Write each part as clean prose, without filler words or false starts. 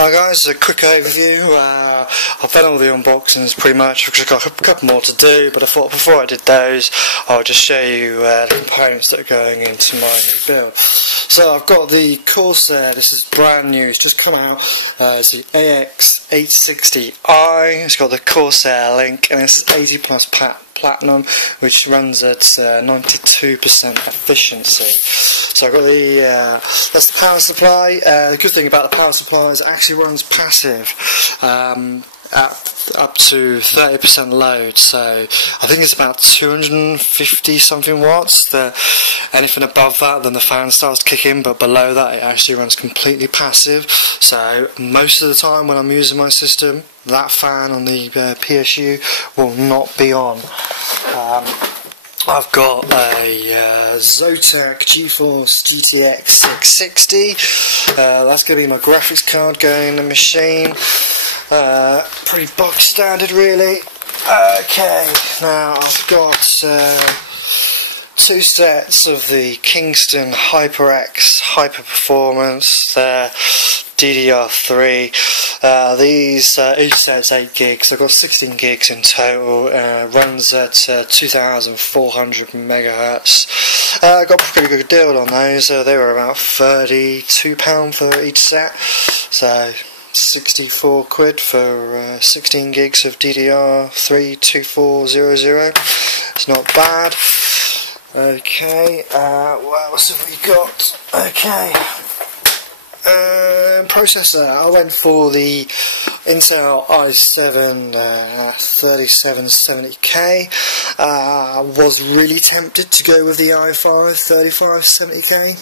Hi guys, a quick overview. I've done all the unboxings pretty much. I've just got a couple more to do, but I thought before I did those I'll just show you the components that are going into my new build. So I've got the Corsair. This is brand new, it's just come out. It's the AX860i. It's got the Corsair link, and this is 80 plus platinum, which runs at 92% efficiency. So I've got the that's the power supply. The good thing about the power supply is it actually runs passive at up to 30% load, so I think it's about 250 something watts. Anything above that, then the fan starts to kick in, but below that it actually runs completely passive. So most of the time when I'm using my system, that fan on the PSU will not be on. I've got a Zotac GeForce GTX 660. That's going to be my graphics card going in the machine. Pretty bog standard really. Okay, now I've got two sets of the Kingston HyperX Hyper Performance DDR3. These each set's 8 gigs. I've got 16 gigs in total. Runs at 2,400 megahertz. I got a pretty good deal on those. They were about £32 for each set. So 64 quid for 16 gigs of DDR3 2400. It's not bad. Okay, what else have we got? Okay, processor. I went for the Intel i7 3770K. I was really tempted to go with the i5 3570K.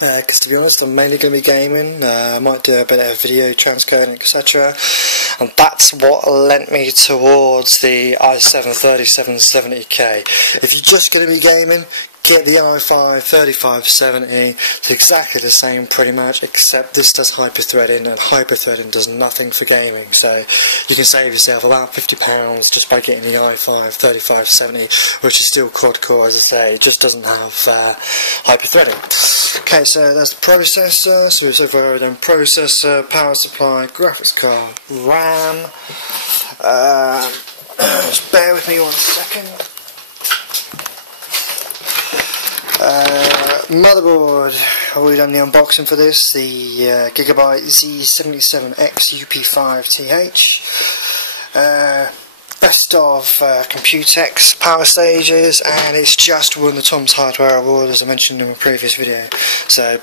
Because to be honest, I'm mainly going to be gaming. I might do a bit of video transcoding, etc. And that's what lent me towards the i7 3770K. If you're just going to be gaming, get the i5 3570. It's exactly the same pretty much, except this does hyper-threading, and hyper-threading does nothing for gaming. So you can save yourself about £50 just by getting the i5 3570, which is still quad-core, as I say. It just doesn't have hyper-threading. Okay, so that's the processor. So far we've done processor, power supply, graphics card, RAM. Just bear with me 1 second. Motherboard. I've already done the unboxing for this. The Gigabyte Z77X UP5TH. Best of Computex power stages, and it's just won the Tom's Hardware Award, as I mentioned in my previous video. So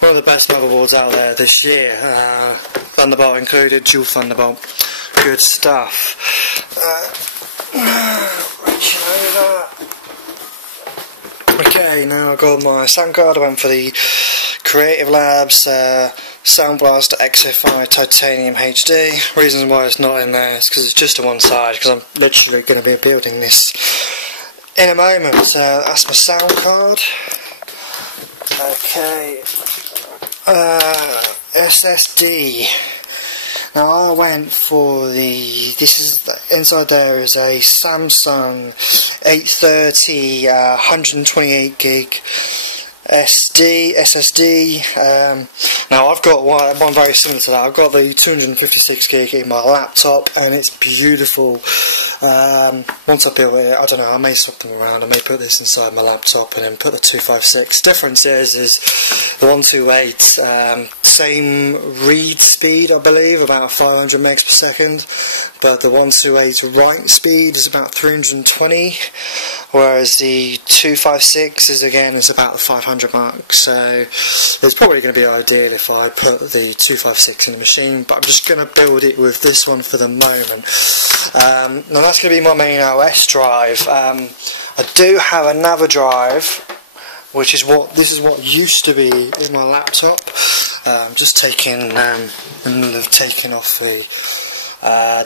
one of the best motherboards out there this year. Thunderbolt included, dual Thunderbolt. Good stuff. Reaching over. Okay, now I've got my sound card. I went for the Creative Labs Sound Blaster XFI Titanium HD. Reasons why it's not in there is because it's just on one side, because I'm literally going to be building this in a moment. That's my sound card. Okay, SSD. Now I went for inside there is a Samsung 830 128 gig SSD. Now I've got one very similar to that. I've got the 256 gig in my laptop, and it's beautiful. Once I build it, I don't know, I may swap them around. I may put this inside my laptop and then put the 256. Difference is the 128 same read speed, I believe, about 500 megs per second, but the 128 write speed is about 320, whereas the 256 is about the 500 mark. So it's probably going to be ideal if I put the 256 in the machine, but I'm just going to build it with this one for the moment. Now that's going to be my main OS drive. I do have another drive, which is what used to be in my laptop. Just taking taking off the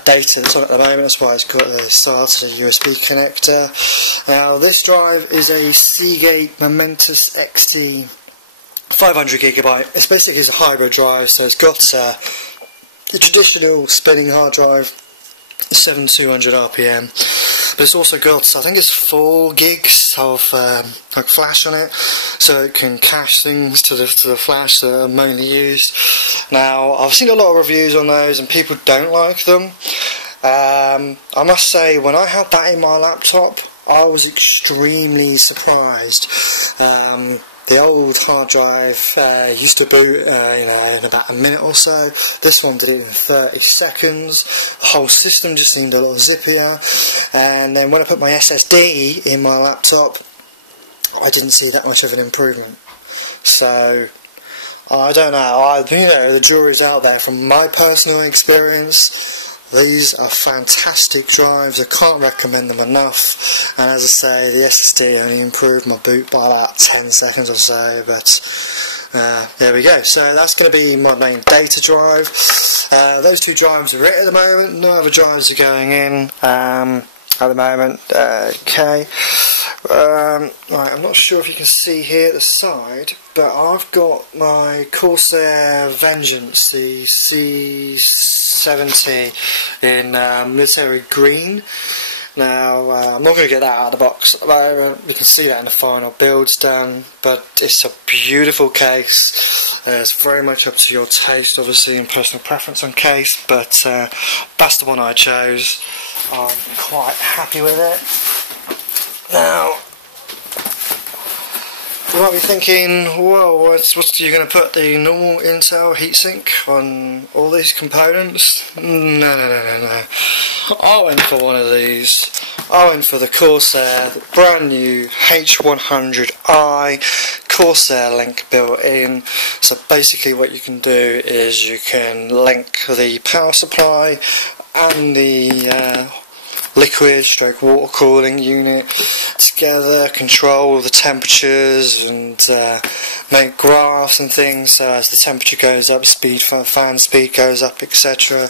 data that's on at the moment. That's why it's got the SATA to the USB connector. Now this drive is a Seagate Momentus XT 500GB. It's basically a hybrid drive, so it's got the traditional spinning hard drive, 7200 RPM, but it's also got, I think it's 4 gigs of like flash on it, so it can cache things to the flash that are mainly used. Now I've seen a lot of reviews on those and people don't like them. I must say, when I had that in my laptop, I was extremely surprised. The old hard drive used to boot in about a minute or so. This one did it in 30 seconds. The whole system just seemed a lot zippier. And then when I put my SSD in my laptop, I didn't see that much of an improvement. So I don't know. The jury's out there. From my personal experience, these are fantastic drives. I can't recommend them enough. And as I say, the SSD only improved my boot by about 10 seconds or so. But there we go. So that's going to be my main data drive. Those 2 drives are it at the moment. No other drives are going in at the moment. Okay. Right, I'm not sure if you can see here at the side, but I've got my Corsair Vengeance, the C70 in military green. Now, I'm not going to get that out of the box at the moment. You can see that in the final build's done, but it's a beautiful case. It's very much up to your taste, obviously, and personal preference on case, but that's the one I chose. I'm quite happy with it. Now, you might be thinking, whoa, what's you going to put the normal Intel heatsink on all these components? No. I went for one of these. I went for the Corsair, the brand new H100i Corsair link built in. So basically what you can do is you can link the power supply and the liquid stroke water cooling unit together, control the temperatures and make graphs and things, so as the temperature goes up, fan speed goes up, etc.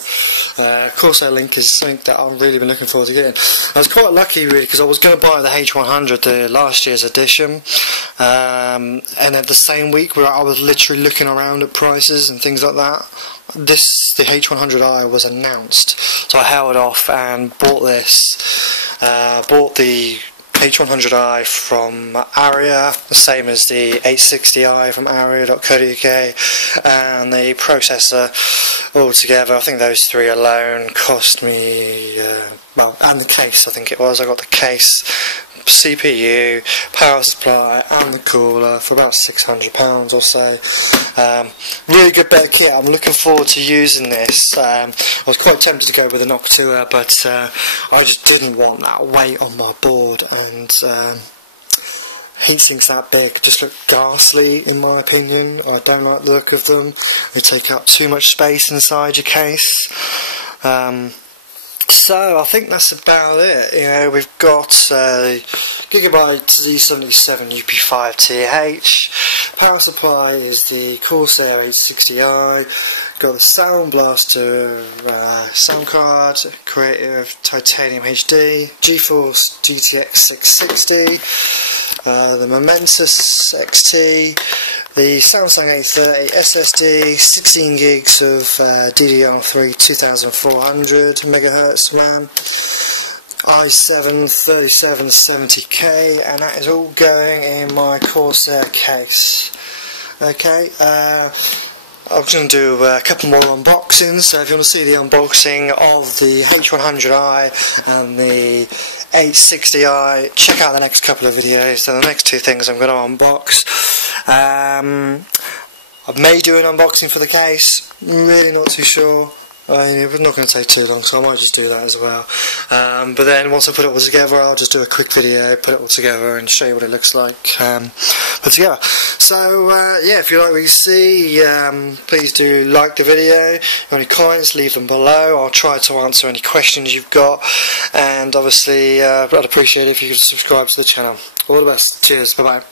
Corsair Link is something that I've really been looking forward to getting. I was quite lucky really, because I was going to buy the H100, the last year's edition, and at the same week where I was literally looking around at prices and things like that, the H100i was announced, so I held off and bought this. Bought the H100i from Aria, the same as the 860i from aria.co.uk, and the processor altogether. I think those 3 alone cost me, well, and the case, I think it was. I got the case, CPU, power supply and the cooler for about £600 or so. Really good bit of kit. I'm looking forward to using this. I was quite tempted to go with the Noctua, but I just didn't want that weight on my board, and heatsinks that big just look ghastly in my opinion. I don't like the look of them. They take up too much space inside your case. So I think that's about it. We've got Gigabyte Z77 UP5TH. Power supply is the Corsair 860i. Got the Sound Blaster sound card, Creative Titanium HD, GeForce GTX 660, the Momentous XT, the Samsung 830 SSD, 16 gigs of DDR3 2400 MHz RAM, i7 3770K, and that is all going in my Corsair case. Okay, I'm going to do a couple more unboxings, so if you want to see the unboxing of the H100i and the 860i, check out the next couple of videos. So the next 2 things I'm going to unbox. I may do an unboxing for the case, really not too sure. It's not going to take too long, so I might just do that as well. But then once I put it all together, I'll just do a quick video, put it all together and show you what it looks like put together. So yeah, if you like what you see, please do like the video. If you have any comments, leave them below. I'll try to answer any questions you've got, and obviously I'd appreciate it if you could subscribe to the channel. All the best. Cheers. Bye bye.